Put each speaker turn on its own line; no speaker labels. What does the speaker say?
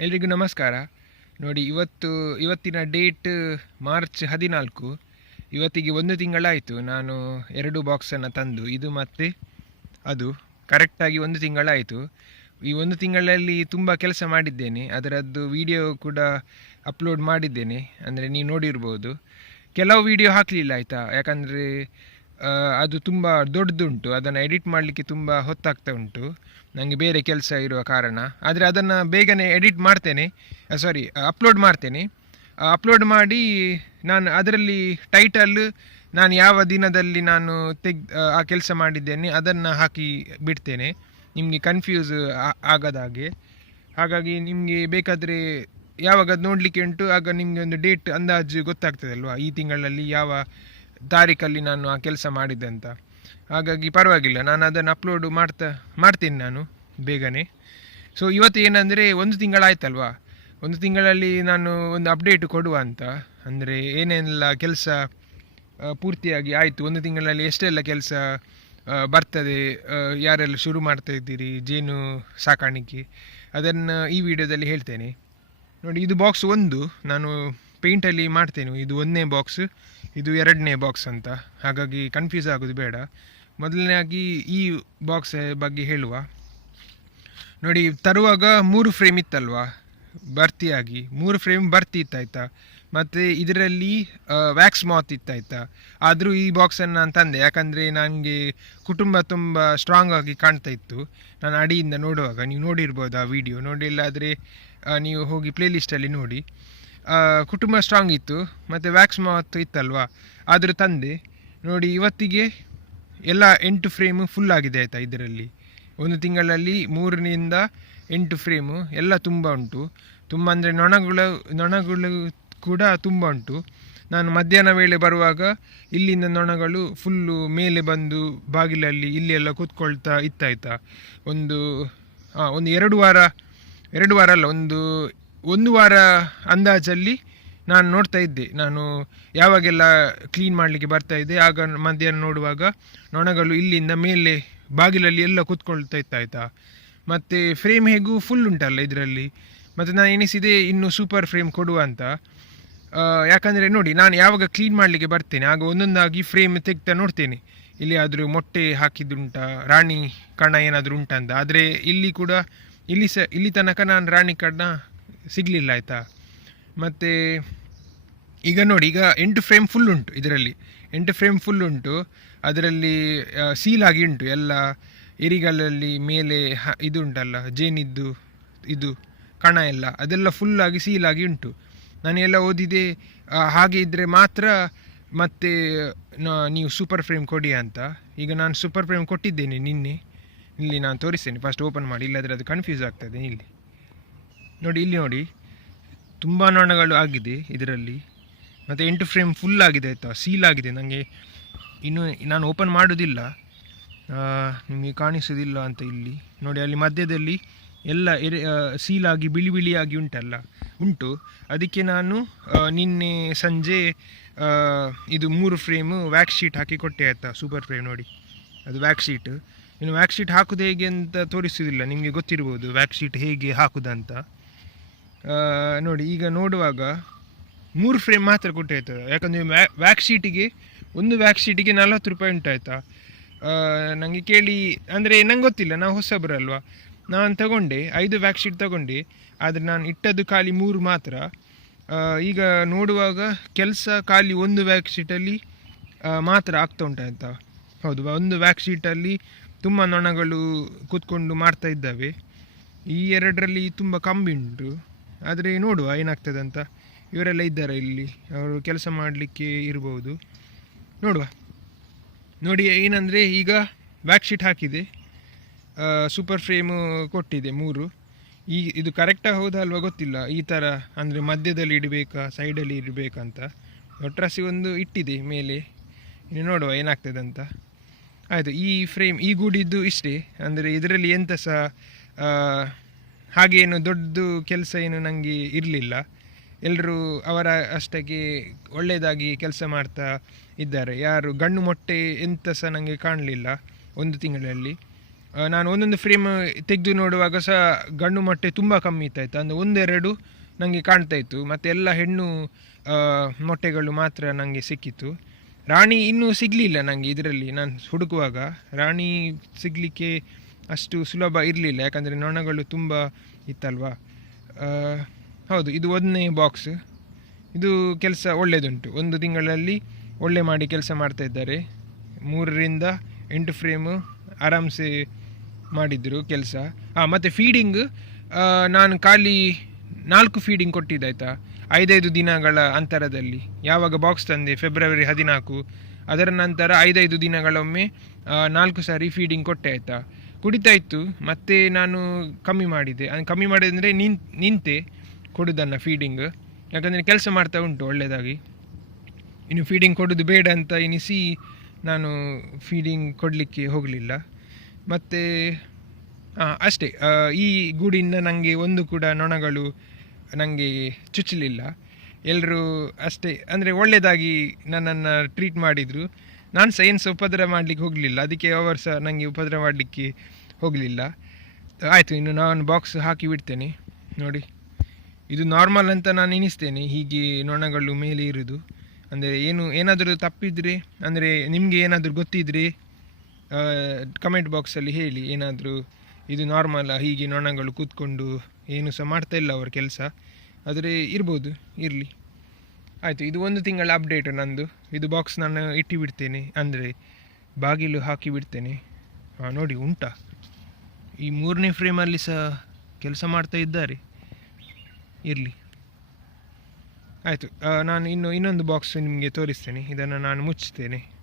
ಎಲ್ರಿಗೂ ನಮಸ್ಕಾರ. ನೋಡಿ, ಇವತ್ತು, ಇವತ್ತಿನ ಡೇಟ್ ಮಾರ್ಚ್ ಹದಿನಾಲ್ಕು. ಇವತ್ತಿಗೆ ಒಂದು ತಿಂಗಳಾಯಿತು. ನಾನು ಎರಡು ಬಾಕ್ಸನ್ನು ತಂದು, ಇದು ಮತ್ತು ಅದು, ಕರೆಕ್ಟಾಗಿ ಒಂದು ತಿಂಗಳಾಯಿತು. ಈ ಒಂದು ತಿಂಗಳಲ್ಲಿ ತುಂಬ ಕೆಲಸ ಮಾಡಿದ್ದೇನೆ. ಅದರದ್ದು ವಿಡಿಯೋ ಕೂಡ ಅಪ್ಲೋಡ್ ಮಾಡಿದ್ದೇನೆ. ಅಂದರೆ ನೀವು ನೋಡಿರ್ಬೋದು. ಕೆಲವು ವಿಡಿಯೋ ಹಾಕಲಿಲ್ಲ, ಆಯಿತಾ? ಯಾಕಂದರೆ ಅದು ತುಂಬ ದೊಡ್ಡದುಂಟು. ಅದನ್ನು ಎಡಿಟ್ ಮಾಡಲಿಕ್ಕೆ ತುಂಬ ಹೊತ್ತಾಗ್ತಾ ಉಂಟು. ನನಗೆ ಬೇರೆ ಕೆಲಸ ಇರುವ ಕಾರಣ. ಆದರೆ ಅದನ್ನು ಬೇಗನೆ ಎಡಿಟ್ ಮಾಡ್ತೇನೆ. ಸಾರಿ ಅಪ್ಲೋಡ್ ಮಾಡ್ತೇನೆ. ಅಪ್ಲೋಡ್ ಮಾಡಿ ನಾನು ಅದರಲ್ಲಿ ಟೈಟಲ್ ನಾನು ಯಾವ ದಿನದಲ್ಲಿ ನಾನು ತೆಗ್, ಆ ಕೆಲಸ ಮಾಡಿದ್ದೇನೆ ಅದನ್ನು ಹಾಕಿ ಬಿಡ್ತೇನೆ. ನಿಮಗೆ ಕನ್ಫ್ಯೂಸ್ ಆಗದ ಹಾಗೆ. ಹಾಗಾಗಿ ನಿಮಗೆ ಬೇಕಾದರೆ ಯಾವಾಗ ನೋಡಲಿಕ್ಕೆ ಉಂಟು, ಆಗ ನಿಮಗೆ ಒಂದು ಡೇಟ್ ಅಂದಾಜು ಗೊತ್ತಾಗ್ತದೆ ಅಲ್ವಾ ಈ ತಿಂಗಳಲ್ಲಿ ಯಾವ ತಾರೀಕಲ್ಲಿ ನಾನು ಆ ಕೆಲಸ ಮಾಡಿದ್ದೆ ಅಂತ. ಹಾಗಾಗಿ ಪರವಾಗಿಲ್ಲ, ನಾನು ಅದನ್ನು ಅಪ್ಲೋಡ್ ಮಾಡ್ತಾ, ಮಾಡ್ತೀನಿ ನಾನು ಬೇಗನೆ. ಸೊ ಇವತ್ತು ಏನಂದರೆ ಒಂದು ತಿಂಗಳಾಯ್ತಲ್ವಾ? ಒಂದು ತಿಂಗಳಲ್ಲಿ ನಾನು ಒಂದು ಅಪ್ಡೇಟ್ ಕೊಡುವ ಅಂತ. ಅಂದರೆ ಏನೆಲ್ಲ ಕೆಲಸ ಪೂರ್ತಿಯಾಗಿ ಆಯಿತು. ಒಂದು ತಿಂಗಳಲ್ಲಿ ಎಷ್ಟೆಲ್ಲ ಕೆಲಸ ಬರ್ತದೆ ಯಾರೆಲ್ಲ ಶುರು ಮಾಡ್ತಾ ಇದ್ದೀರಿ, ಜೇನು ಸಾಕಾಣಿಕೆ, ಅದನ್ನು ಈ ವಿಡಿಯೋದಲ್ಲಿ ಹೇಳ್ತೇನೆ. ನೋಡಿ, ಇದು ಬಾಕ್ಸ್ ಒಂದು. ನಾನು ಪೇಂಟಲ್ಲಿ ಮಾಡ್ತೇನೆ. ಇದು ಒಂದನೇ ಬಾಕ್ಸ್ ಇದು ಎರಡನೇ ಬಾಕ್ಸ್ ಅಂತ. ಹಾಗಾಗಿ ಕನ್ಫ್ಯೂಸ್ ಆಗೋದು ಬೇಡ. ಮೊದಲನೇದಾಗಿ ಈ ಬಾಕ್ಸ್ ಬಗ್ಗೆ ಹೇಳುವ. ನೋಡಿ, ತರುವಾಗ ಮೂರು ಫ್ರೇಮ್ ಇತ್ತಲ್ವಾ? ಭರ್ತಿಯಾಗಿ. ಮೂರು ಫ್ರೇಮ್ ಭರ್ತಿ ಇತ್ತಾಯ್ತಾ? ಮತ್ತು ಇದರಲ್ಲಿ ವ್ಯಾಕ್ಸ್ ಮಾತ್ ಇತ್ತಾಯ್ತಾ? ಆದರೂ ಈ ಬಾಕ್ಸನ್ನು ನಾನು ತಂದೆ. ಯಾಕಂದರೆ ನನಗೆ ಕುಟುಂಬ ತುಂಬ ಸ್ಟ್ರಾಂಗ್ ಆಗಿ ಕಾಣ್ತಾ ಇತ್ತು. ನಾನು ಅಡಿಯಿಂದ ನೋಡುವಾಗ. ನೀವು ನೋಡಿರ್ಬೋದು ಆ ವಿಡಿಯೋ ನೋಡಿಲ್ಲಾದರೆ ನೀವು ಹೋಗಿ ಪ್ಲೇಲಿಸ್ಟಲ್ಲಿ ನೋಡಿ. ಕುಟುಂಬ ಸ್ಟ್ರಾಂಗ್ ಇತ್ತು, ಮತ್ತು ವ್ಯಾಕ್ಸ್ ಮಾತ್ ಇತ್ತಲ್ವಾ? ಆದರೂ ತಂದೆ, ನೋಡಿ ಇವತ್ತಿಗೆ ಎಲ್ಲ ಎಂಟು ಫ್ರೇಮು ಫುಲ್ ಆಗಿದೆ ಆಯಿತಾ ಇದರಲ್ಲಿ. ಒಂದು ತಿಂಗಳಲ್ಲಿ ಮೂರರಿಂದ ಎಂಟು ಫ್ರೇಮು ಎಲ್ಲ ತುಂಬ ಉಂಟು. ತುಂಬ ಅಂದರೆ ನೊಣಗಳು ನೊಣಗಳು ಕೂಡ ತುಂಬ ಉಂಟು. ನಾನು ಮಧ್ಯಾಹ್ನ ವೇಳೆ ಬರುವಾಗ ಇಲ್ಲಿಂದ ನೊಣಗಳು ಫುಲ್ಲು ಮೇಲೆ ಬಂದು ಬಾಗಿಲಲ್ಲಿ ಇಲ್ಲಿ ಎಲ್ಲ ಕೂತ್ಕೊಳ್ತಾ ಇತ್ತಾಯ್ತಾ. ಒಂದು ಒಂದು ಎರಡು ವಾರ ಎರಡು ವಾರ ಅಲ್ಲ, ಒಂದು ಒಂದು ವಾರ ಅಂದಾಜಲ್ಲಿ ನಾನು ನೋಡ್ತಾ ಇದ್ದೆ. ನಾನು ಯಾವಾಗೆಲ್ಲ ಕ್ಲೀನ್ ಮಾಡಲಿಕ್ಕೆ ಬರ್ತಾ ಇದ್ದೆ, ಆಗ ಮಧ್ಯಾಹ್ನ ನೋಡುವಾಗ ನೊಣಗಳು ಇಲ್ಲಿಂದ ಮೇಲೆ ಬಾಗಿಲಲ್ಲಿ ಎಲ್ಲ ಕೂತ್ಕೊಳ್ತಾ ಇತ್ತಾಯ್ತಾ ಮತ್ತು ಫ್ರೇಮ್ ಹೇಗೂ ಫುಲ್ ಉಂಟಲ್ಲ ಇದರಲ್ಲಿ. ಮತ್ತು ನಾನು ಎಣಿಸಿದೆ, ಇನ್ನು ಸೂಪರ್ ಫ್ರೇಮ್ ಕೊಡುವ ಅಂತ. ಯಾಕಂದರೆ ನೋಡಿ, ನಾನು ಯಾವಾಗ ಕ್ಲೀನ್ ಮಾಡಲಿಕ್ಕೆ ಬರ್ತೇನೆ, ಆಗ ಒಂದೊಂದಾಗಿ ಫ್ರೇಮ್ ತೆಗ್ತಾ ನೋಡ್ತೇನೆ. ಇಲ್ಲಿ ಆದರೂ ಮೊಟ್ಟೆ ಹಾಕಿದ್ದುಂಟ, ರಾಣಿ ಕಣ ಏನಾದರೂ ಉಂಟಂತ. ಆದರೆ ಇಲ್ಲಿ ಕೂಡ, ಇಲ್ಲಿ ಸ, ಇಲ್ಲಿ ತನಕ ನಾನು ರಾಣಿ ಕಣ್ಣ ಸಿಗಲಿಲ್ಲ ಆಯಿತಾ? ಮತ್ತು ಈಗ ನೋಡಿ, ಈಗ ಎಂಟು ಫ್ರೇಮ್ ಫುಲ್ ಉಂಟು ಇದರಲ್ಲಿ. ಎಂಟು ಫ್ರೇಮ್ ಫುಲ್ ಉಂಟು. ಅದರಲ್ಲಿ ಸೀಲಾಗಿ ಉಂಟು ಎಲ್ಲ. ಎರಿಗಳಲ್ಲಿ ಮೇಲೆ ಹ, ಇದು ಉಂಟಲ್ಲ ಜೇನಿದ್ದು ಇದು, ಕಣ ಎಲ್ಲ. ಅದೆಲ್ಲ ಫುಲ್ಲಾಗಿ ಸೀಲಾಗಿ ಉಂಟು. ನಾನು ಎಲ್ಲ ಓದಿದೆ ಹಾಗೆ ಇದ್ದರೆ ಮಾತ್ರ ಮತ್ತೆ ನೀವು ಸೂಪರ್ ಫ್ರೇಮ್ ಕೊಡಿ ಅಂತ. ಈಗ ನಾನು ಸೂಪರ್ ಫ್ರೇಮ್ ಕೊಟ್ಟಿದ್ದೇನೆ ನಿನ್ನೆ. ಇಲ್ಲಿ ನಾನು ತೋರಿಸ್ತೇನೆ. ಫಸ್ಟ್ ಓಪನ್ ಮಾಡಿ, ಇಲ್ಲಾದರೆ ಅದು ಕನ್ಫ್ಯೂಸ್ ಆಗ್ತದೆ, ಇಲ್ಲಿ. ನೋಡಿ, ಇಲ್ಲಿ ನೋಡಿ. ತುಂಬ ನೊಣಗಳು ಆಗಿದೆ ಇದರಲ್ಲಿ. ಮತ್ತು ಎಂಟು ಫ್ರೇಮ್ ಫುಲ್ ಆಗಿದೆ ಆಯಿತಾ? ಸೀಲ್ ಆಗಿದೆ. ನನಗೆ ಇನ್ನು ನಾನು ಓಪನ್ ಮಾಡೋದಿಲ್ಲ. ನಿಮಗೆ ಕಾಣಿಸೋದಿಲ್ಲ ಅಂತ ಇಲ್ಲಿ. ನೋಡಿ, ಅಲ್ಲಿ ಮಧ್ಯದಲ್ಲಿ ಎಲ್ಲ ಎರೆ ಸೀಲಾಗಿ ಬಿಳಿ ಬಿಳಿಯಾಗಿ ಉಂಟಲ್ಲ? ಉಂಟು. ಅದಕ್ಕೆ ನಾನು ನಿನ್ನೆ ಸಂಜೆ ಇದು ಮೂರು ಫ್ರೇಮು ವ್ಯಾಕ್ಸ್ ಶೀಟ್ ಹಾಕಿ ಕೊಟ್ಟೆ ಆಯಿತಾ? ಸೂಪರ್ ಫ್ರೇಮ್ ನೋಡಿ. ಅದು ವ್ಯಾಕ್ಸ್ ಶೀಟ್ ಇನ್ನು ವ್ಯಾಕ್ಸ್ ಶೀಟ್ ಹಾಕೋದು ಹೇಗೆ ಅಂತ ತೋರಿಸೋದಿಲ್ಲ. ನಿಮಗೆ ಗೊತ್ತಿರ್ಬೋದು ವ್ಯಾಕ್ಸ್ ಶೀಟ್ ಹೇಗೆ ಹಾಕುದಂತ ನೋಡಿ, ಈಗ ನೋಡುವಾಗ ಮೂರು ಫ್ರೇಮ್ ಮಾತ್ರ ಕೊಟ್ಟಾಯ್ತು ಯಾಕಂದರೆ ವ್ಯಾಕ್ ಶೀಟಿಗೆ ಒಂದು ವ್ಯಾಕ್ ಶೀಟಿಗೆ ನಲ್ವತ್ತು ರೂಪಾಯಿ ಉಂಟಾಯ್ತಾ? ನನಗೆ ಕೇಳಿ, ಅಂದರೆ ನಂಗೆ ಗೊತ್ತಿಲ್ಲ ನಾವು ಹೊಸಬರಲ್ವಾ ನಾನು ತಗೊಂಡೆ, ಐದು ವ್ಯಾಕ್ ಶೀಟ್ ತಗೊಂಡೆ, ಆದರೆ ನಾನು ಇಟ್ಟದ್ದು ಖಾಲಿ ಮೂರು ಮಾತ್ರ. ಈಗ ನೋಡುವಾಗ ಕೆಲಸ ಖಾಲಿ ಒಂದು ವ್ಯಾಕ್ ಶೀಟಲ್ಲಿ ಮಾತ್ರ ಆಗ್ತಾ ಉಂಟಾಯ್ತಾ? ಹೌದು ಒಂದು ವ್ಯಾಕ್ ಶೀಟಲ್ಲಿ ತುಂಬ ನೊಣಗಳು ಕೂತ್ಕೊಂಡು ಮಾಡ್ತಾ ಇದ್ದಾವೆ. ಈ ಎರಡರಲ್ಲಿ ತುಂಬ ಕಮ್ಮಿ ಉಂಟು. ಆದರೆ ನೋಡುವ ಏನಾಗ್ತದೆ ಅಂತ. ಇವರೆಲ್ಲ ಇದ್ದಾರೆ ಇಲ್ಲಿ. ಅವರು ಕೆಲಸ ಮಾಡಲಿಕ್ಕೆ ಇರ್ಬೋದು. ನೋಡುವ. ನೋಡಿ, ಏನಂದರೆ ಈಗ ಬ್ಯಾಕ್ ಶೀಟ್ ಹಾಕಿದೆ. ಸೂಪರ್ ಫ್ರೇಮು ಕೊಟ್ಟಿದೆ ಮೂರು. ಈ, ಇದು ಕರೆಕ್ಟಾಗಿ ಹೌದಾ ಅಲ್ವಾ ಗೊತ್ತಿಲ್ಲ. ಈ ಥರ ಅಂದರೆ ಮಧ್ಯದಲ್ಲಿ ಇಡಬೇಕಾ ಸೈಡಲ್ಲಿ ಇಡಬೇಕಂತ ಒಟ್ರಾಸಿ ಒಂದು ಇಟ್ಟಿದೆ ಮೇಲೆ. ಇನ್ನು ನೋಡುವ ಏನಾಗ್ತದೆ ಅಂತ. ಆಯಿತು, ಈ ಫ್ರೇಮ್ ಈ ಗೂಡಿದ್ದು ಇಷ್ಟೇ. ಅಂದರೆ ಇದರಲ್ಲಿ ಎಂಥ ಸಹ ಹಾಗೇನು ದೊಡ್ಡದು ಕೆಲಸ ಏನು ನನಗೆ ಇರಲಿಲ್ಲ. ಎಲ್ಲರೂ ಅವರ ಅಷ್ಟಕ್ಕೆ ಒಳ್ಳೆಯದಾಗಿ ಕೆಲಸ ಮಾಡ್ತಾ ಇದ್ದಾರೆ. ಯಾರು ಗಣ್ಣು ಮೊಟ್ಟೆ ಎಂತ ಸಹ ನನಗೆ ಕಾಣಲಿಲ್ಲ ಒಂದು ತಿಂಗಳಲ್ಲಿ. ನಾನು ಒಂದೊಂದು ಫ್ರೇಮ್ ತೆಗೆದು ನೋಡುವಾಗ ಸಹ ಗಣ್ಣು ಮೊಟ್ಟೆ ತುಂಬ ಕಮ್ಮಿ ಇತ್ತಾಯ್ತು. ಅಂದರೆ ಒಂದೆರಡು ನನಗೆ ಕಾಣ್ತಾ ಇತ್ತು. ಮತ್ತು ಎಲ್ಲ ಹೆಣ್ಣು ಮೊಟ್ಟೆಗಳು ಮಾತ್ರ ನನಗೆ ಸಿಕ್ಕಿತ್ತು. ರಾಣಿ ಇನ್ನೂ ಸಿಗಲಿಲ್ಲ ನನಗೆ ಇದರಲ್ಲಿ. ನಾನು ಹುಡುಕುವಾಗ ರಾಣಿ ಸಿಗಲಿಕ್ಕೆ ಅಷ್ಟು ಸುಲಭ ಇರಲಿಲ್ಲ, ಯಾಕಂದರೆ ನೊಣಗಳು ತುಂಬ ಇತ್ತಲ್ವಾ? ಹೌದು, ಇದು ಒಂದನೇ ಬಾಕ್ಸ್ ಇದು ಕೆಲಸ ಒಳ್ಳೆಯದುಂಟು ಒಂದು ತಿಂಗಳಲ್ಲಿ ಒಳ್ಳೆ ಮಾಡಿ ಕೆಲಸ ಮಾಡ್ತಾ ಇದ್ದಾರೆ. ಮೂರರಿಂದ ಎಂಟು ಫ್ರೇಮು ಆರಾಮ್ಸೆ ಮಾಡಿದ್ರು ಕೆಲಸ. ಹಾಂ ಮತ್ತು ಫೀಡಿಂಗ್ ನಾನು ಖಾಲಿ ನಾಲ್ಕು ಫೀಡಿಂಗ್ ಕೊಟ್ಟಿದ್ದಾಯ್ತಾ ಐದೈದು ದಿನಗಳ ಅಂತರದಲ್ಲಿ. ಯಾವಾಗ ಬಾಕ್ಸ್ ತಂದೆ? ಫೆಬ್ರವರಿ ಹದಿನಾಲ್ಕು. ಅದರ ನಂತರ ಐದೈದು ದಿನಗಳೊಮ್ಮೆ ನಾಲ್ಕು ಸಾರಿ ಫೀಡಿಂಗ್ ಕೊಟ್ಟೆ, ಆಯಿತಾ? ಕುಡಿತಾ ಇತ್ತು ಮತ್ತೆ ನಾನು ಕಮ್ಮಿ ಮಾಡಿದೆ. ಕಮ್ಮಿ ಕಮ್ಮಿ ಅಂದರೆ ನಿನ್, ನಿಂತೆ ಕೊಡೋದನ್ನು ಫೀಡಿಂಗ್ ಯಾಕಂದರೆ ಕೆಲಸ ಮಾಡ್ತಾ ಉಂಟು ಒಳ್ಳೆಯದಾಗಿ ಇನ್ನು ಫೀಡಿಂಗ್ ಕೊಡೋದು ಬೇಡ ಅಂತ ಎನಿಸಿ ನಾನು ಫೀಡಿಂಗ್ ಕೊಡಲಿಕ್ಕೆ ಹೋಗಲಿಲ್ಲ. ಮತ್ತು ಅಷ್ಟೇ. ಈ ಗೂಡಿಂದ ನನಗೆ ಒಂದು ಕೂಡ ನೊಣಗಳು ನನಗೆ ಚುಚ್ಚಲಿಲ್ಲ. ಎಲ್ಲರೂ ಅಷ್ಟೇ. ಅಂದರೆ ಒಳ್ಳೆಯದಾಗಿ ನನ್ನನ್ನು ಟ್ರೀಟ್ ಮಾಡಿದರು. ನಾನು ಸೈನ್ಸ್ ಉಪದ್ರ ಮಾಡಲಿಕ್ಕೆ ಹೋಗಲಿಲ್ಲ. ಅದಕ್ಕೆ ಅವರು ಸಹ ನನಗೆ ಉಪದ್ರ ಮಾಡಲಿಕ್ಕೆ ಹೋಗಲಿಲ್ಲ. ಆಯಿತು, ಇನ್ನು ನಾನು ಬಾಕ್ಸ್ ಹಾಕಿ ಬಿಡ್ತೇನೆ. ನೋಡಿ. ಇದು ನಾರ್ಮಲ್ ಅಂತ ನಾನು ಎನಿಸ್ತೇನೆ ಹೀಗೆ ನೊಣಗಳು ಮೇಲೆ ಇರೋದು. ಅಂದರೆ ಏನು, ಏನಾದರೂ ತಪ್ಪಿದರೆ, ಅಂದರೆ ನಿಮಗೆ ಏನಾದರೂ ಗೊತ್ತಿದ್ರೆ ಕಮೆಂಟ್ ಬಾಕ್ಸಲ್ಲಿ ಹೇಳಿ. ಏನಾದರೂ ಇದು ನಾರ್ಮಲ್ ಹೀಗೆ ನೊಣಗಳು ಕೂತ್ಕೊಂಡು ಏನು ಸಹ ಮಾಡ್ತಾ ಇಲ್ಲ ಅವ್ರ ಕೆಲಸ. ಆದರೆ ಇರ್ಬೋದು, ಇರಲಿ. ಆಯಿತು, ಇದು ಒಂದು ತಿಂಗಳ ಅಪ್ಡೇಟು ನಂದು. ಇದು ಬಾಕ್ಸ್ ನಾನು ಇಟ್ಟಿಬಿಡ್ತೇನೆ ಅಂದರೆ ಬಾಗಿಲು ಹಾಕಿ ಬಿಡ್ತೇನೆ. ಹಾಂ ನೋಡಿ, ಉಂಟಾ? ಈ ಮೂರನೇ ಫ್ರೇಮಲ್ಲಿ ಸಹ ಕೆಲಸ ಮಾಡ್ತಾ ಇದ್ದಾರೆ. ಇರಲಿ. ಆಯಿತು ನಾನು ಇನ್ನು ಇನ್ನೊಂದು ಬಾಕ್ಸ್ ನಿಮಗೆ ತೋರಿಸ್ತೇನೆ. ಇದನ್ನು ನಾನು ಮುಚ್ಚುತ್ತೇನೆ.